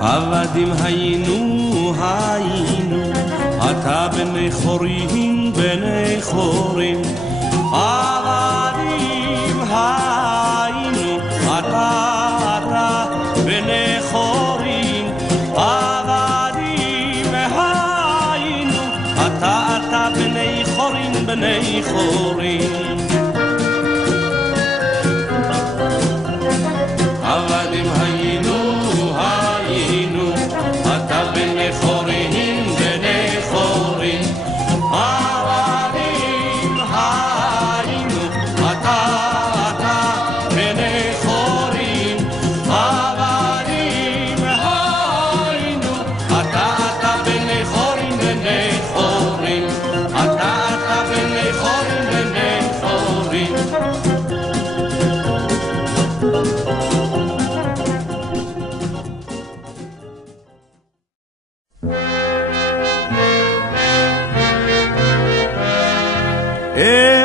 עבדים היינו, אתה בני חורים, בני חורים. עבדים היינו, אתה בני חורים. עבדים היינו, אתה בני חורים, בני חורים. עבדים היינו, אתה בני חורים, בני חורים. עבדים היינו, אתה בני חורים. עבדים היינו, אתה בני חורים, בני חורים. אתה בני חורים, בני חורים.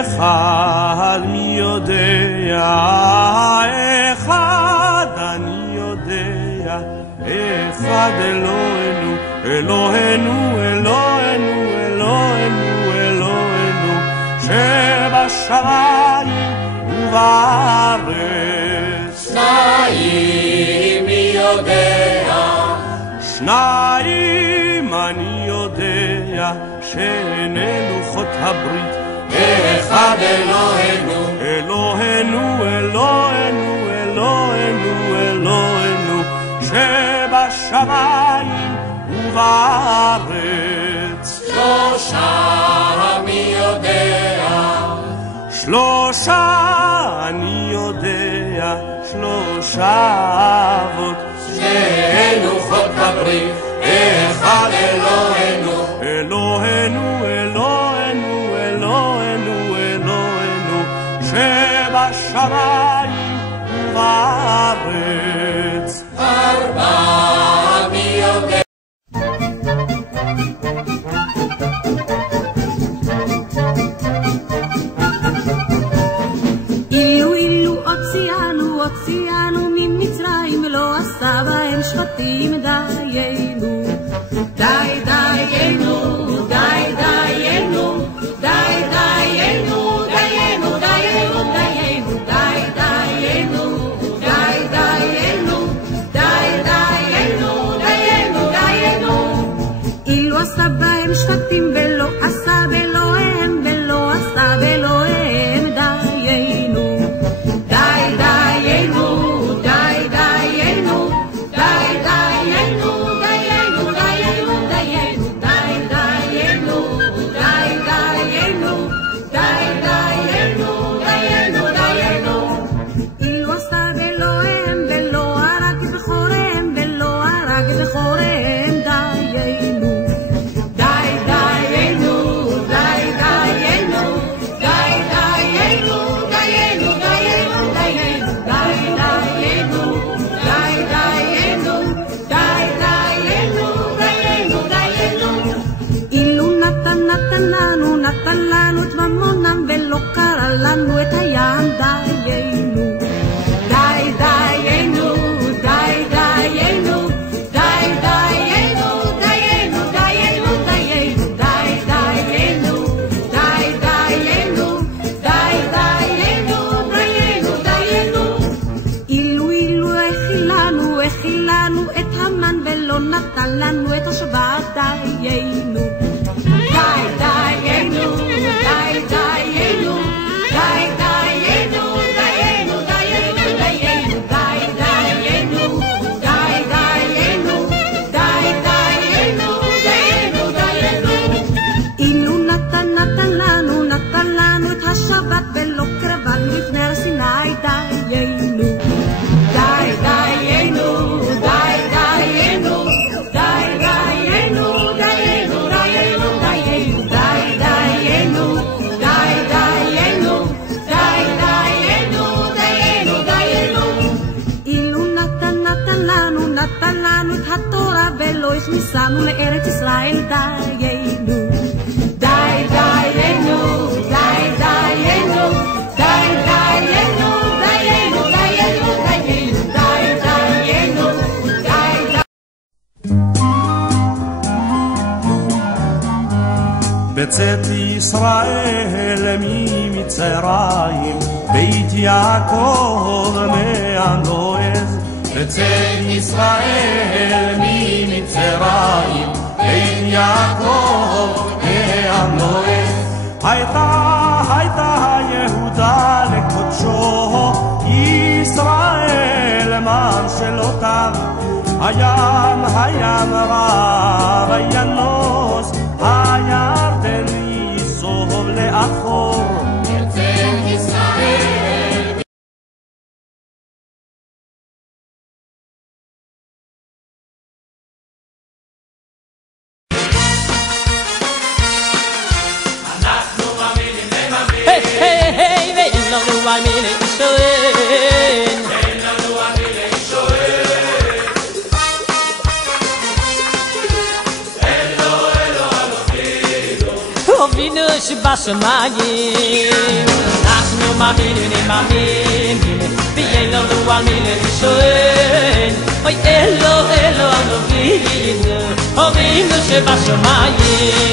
אחד מי יודע, אחד אני יודע, אחד אלוהינו, אלוהינו, אלוהינו, אלוהינו, אלוהינו, שבשמיים ובארץ. שניים מי יודע, שניים אני יודע, שעיני לוחות הברית. אחד אלוהינו, אלוהינו, אלוהינו, אלוהינו, אלוהינו, שבשמיים ובארץ. שלושה מי יודע, שלושה אני יודע, שלושה אבות. שני לוחות הברית, אחד אלוהינו, אלוהינו, אלוהינו, אלוהינו, אלוהינו, שבשמיים ובארץ. ארבעה מי יודע, אילו אילו הוציאנו ממצרים, לא עשה בהם שבטים דיינו. די דיינו, די דיינו, די דיינו, דיינו, דיינו, דיינו, די דיינו, די דיינו, די דיינו, דיינו, דיינו. אילו עשה בהם שבטים ולא עשה באלוהיהם, ולא עשה באלוהיהם דיינו. די דיינו, די דיינו, די דיינו, דיינו, דיינו, דיינו, די דיינו, די דיינו, די דיינו, דיינו, דיינו. אילו עשה באלוהיהם ולא הרג בכוריהם, ולא הרג בכוריהם דיינו. די דיינו, די דיינו, די דיינו, דיינו, דיינו, דיינו, די דיינו, די דיינו, די דיינו, דיינו, דיינו. אילו נתן לנו את ממונם ולא קרא לנו את הים דיינו. די דיינו, די דיינו, די דיינו, דיינו, דיינו, דיינו, די דיינו, די דיינו, די דיינו, דיינו, דיינו. אילו הכילנו את המן ולא נתן לנו את השבת דיינו. די דיינו, די דיינו, די דיינו, בצאת ישראל ממצרים, בית יעקב מהנועז. בצאת ישראל ממצרים, בית יעקב מהנועז. הייתה יהודה לקודשו, ישראל ממשלותיו. הים רב ינוס, הירדן ייסוב לאחור. בצאת ישראל אנחנו מאמינים למאמין. היי ואין לנו מאמין לישראל. אין לנו מאמין לישראל. אלו אלוהינו אבינו שבשמיים, אנחנו מאמינים ואין לנו מאמין לישראל. אוי אלו אלוהינו אבינו שבשמיים.